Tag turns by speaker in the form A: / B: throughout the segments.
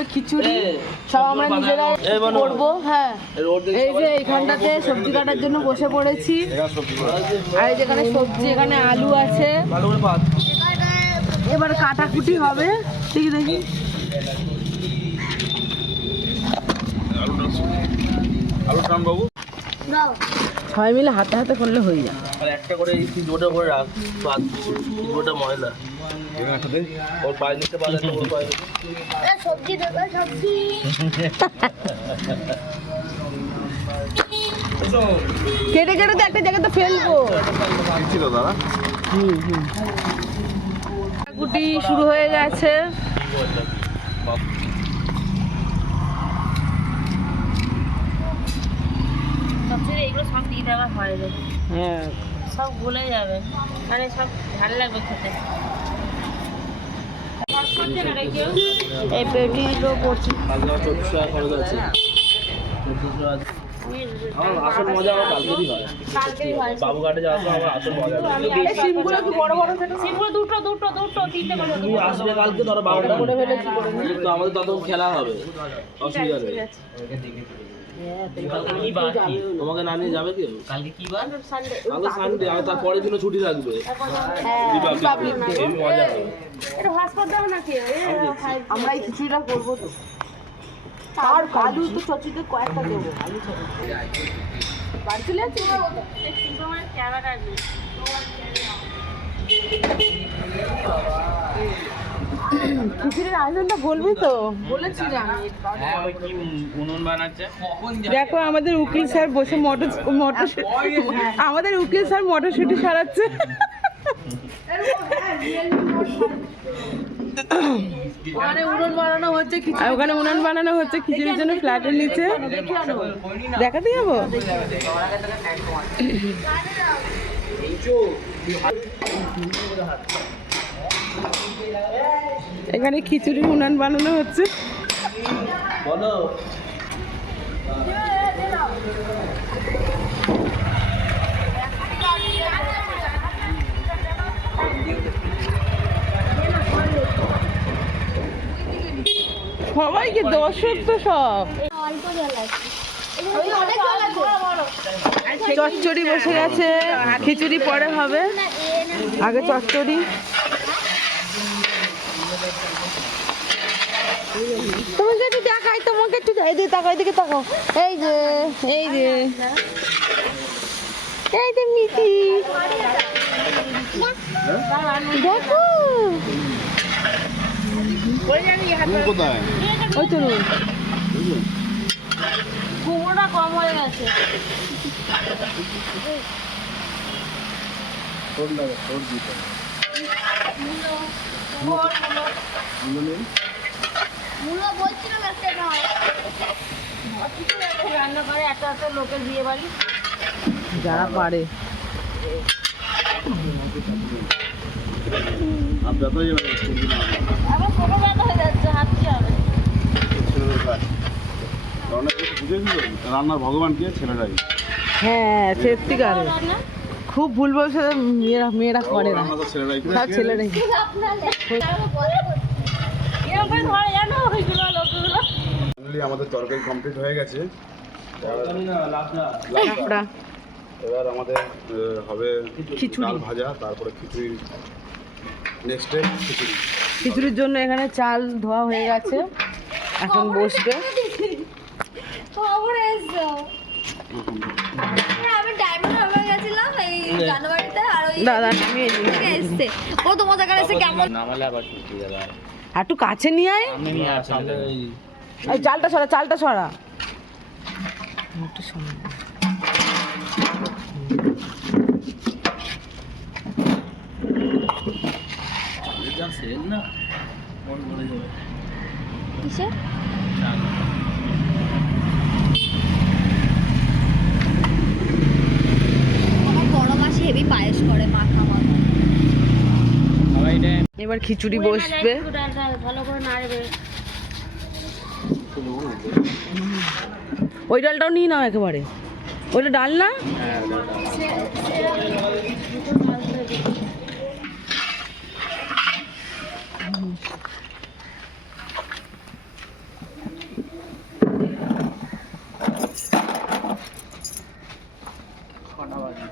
A: হবে খিচুড়ি সব আমরা নিজেরা করব হ্যাঁ। এই যে এইখানটাতে সবজি কাটার জন্য বসে পড়েছি। আর যেখানে সবজি এখানে আলু আছে। এবার কাটাকুটি হবে। ঠিক দেখি।
B: বাবু?
A: সবাই মিলে হাতে হাতে করলে হয়ে যায়।
C: একটা করে রাখ। ময়লা। ওর পায়ে নিতে পারলে তো ওর পায়ে
D: সবজি দেবে সবজি।
A: কেটে কেটে তো একটা জায়গাতে ফেলব।
B: তো দাদা?
A: কাটাকুটি শুরু হয়ে গেছে।
D: এগুলো সব দিয়ে দেওয়া হয়
A: হ্যাঁ।
D: সব গলে যাবে। মানে সব ভালো লাগবে খেতে এই পেটিগুলো করছি
C: কালকে আমার চব্বিশ টাকা খরচ আছে চব্বিশশো আছে। আমার আসল মজা আমার কালকেরই হয়। আমার আসল মজা
A: এই সিমগুলো কি বড় বড় ছিল
D: দুটো দুটো দুটো তিনটে করে
C: তুমি আসবে কালকে ধরো বারোটা। তো আমাদের তত খেলা হবে। অসুবিধা নেই। তোমাকে না নিয়ে যাবে কেউ কালকে কি বার? কালকে সানডে আর তারপরের দিনও ছুটি থাকবে।
A: আমরা এই খিচুড়িটা করব তো। আর আলু তো চচিতে কয়েকটা দেবো। আলু ছোট বাড়ি চলে যাচ্ছি
D: ক্যামেরা
A: খিচুড়ির আয়োজনটা বলবি তো? বলেছিলাম দেখো আমাদের উকিল স্যার বসে মটর মটর আমাদের উকিল স্যার মটরশুটি সারাচ্ছে। ওখানে উনুন বানানো হচ্ছে ওখানে উনুন বানানো হচ্ছে খিচুড়ির জন্য ফ্ল্যাটের নিচে। দেখাতে যাব? এখানে খিচুড়ির উনান বানানো হচ্ছে।
C: বলো।
A: সবাইকে দর্শক তো সব। চচ্চড়ি বসে গেছে। খিচুড়ি পরে হবে। আগে চচ্চড়ি। তোমাকে একটু দেখাই তোমাকে একটু এই যে তাকাই দিকে তাকাও। এই যে এই যে। এই যে মিটি দেখো। ওই তো নুন।
D: কম হয়ে গেছে। মূলো বলছিলাম একটা নয়। রান্না করে এত এত লোকের বিয়ে বাড়ি
A: যারা পারে
D: কোনো ব্যথা হয়ে যাচ্ছে হাত কি হবে
B: রান্নার ভগবান কে? ছেলেরাই
A: হ্যাঁ সত্যিকারে খুব ভুল বলছে মেয়েরা মেয়েরা করে না। সব ছেলেরাই।
B: আমাদের তরকারি কমপ্লিট হয়ে গেছে। এবার আমাদের হবে
A: খিচুড়ি।
B: ডাল ভাজা তারপরে খিচুড়ি নেক্সট খিচুড়ি।
A: খিচুড়ির জন্য এখানে চাল ধোয়া হয়ে গেছে। এখন বসবে।
D: জানুয়ারিতে আর ওই
A: দাদা নামিয়ে
D: এসছে। কত মজা করে এসে কেমন?
C: নামালে আবার ছুটি যাবে
A: আর। একটু কাছে নিয়ে আয়।
C: আমি
A: চালটা ছড়া চালটা ছড়া একটু সরা।
C: যা সেল না? ভরে যাবে?
D: কিসে আমার বড় মাসি হেভি পায়েস করে মাখা মাখা।
A: এবার খিচুড়ি বসবে।
D: ভালো করে নাড়বে
A: ওই ডালটাও নিয়ে নাও একেবারে। ওইটা ডাল না?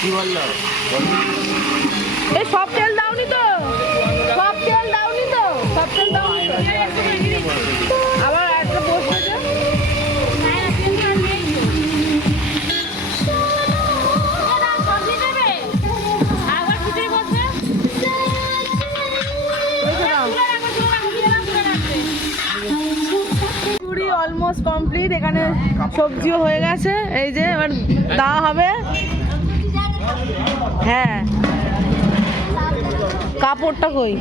A: কি
C: বলল
A: এই সব তেল অলমোস্ট কমপ্লিট এখানে সবজিও হয়ে গেছে। এই যে এবার দেওয়া হবে। হ্যাঁ। কাপড়টা কই?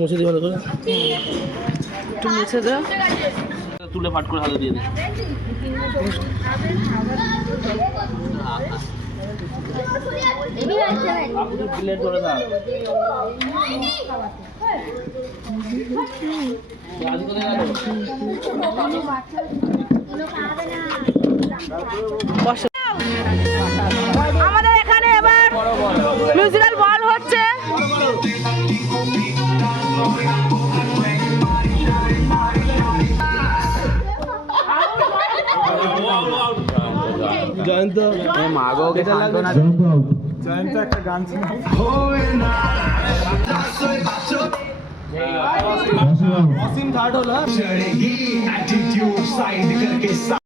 C: মুছে দিয়ে ভালো করে
A: মুছে দাও
C: তুলে ফাট করে হাতে দিয়ে দে। প্লেট গেল
A: বসো আমাদের এখানে এবার মিউজিক্যাল বল হচ্ছে।
C: জয়ন্ত।
B: মাগো ওকে সান্ত্বনা
C: অসীম থার্ড হলো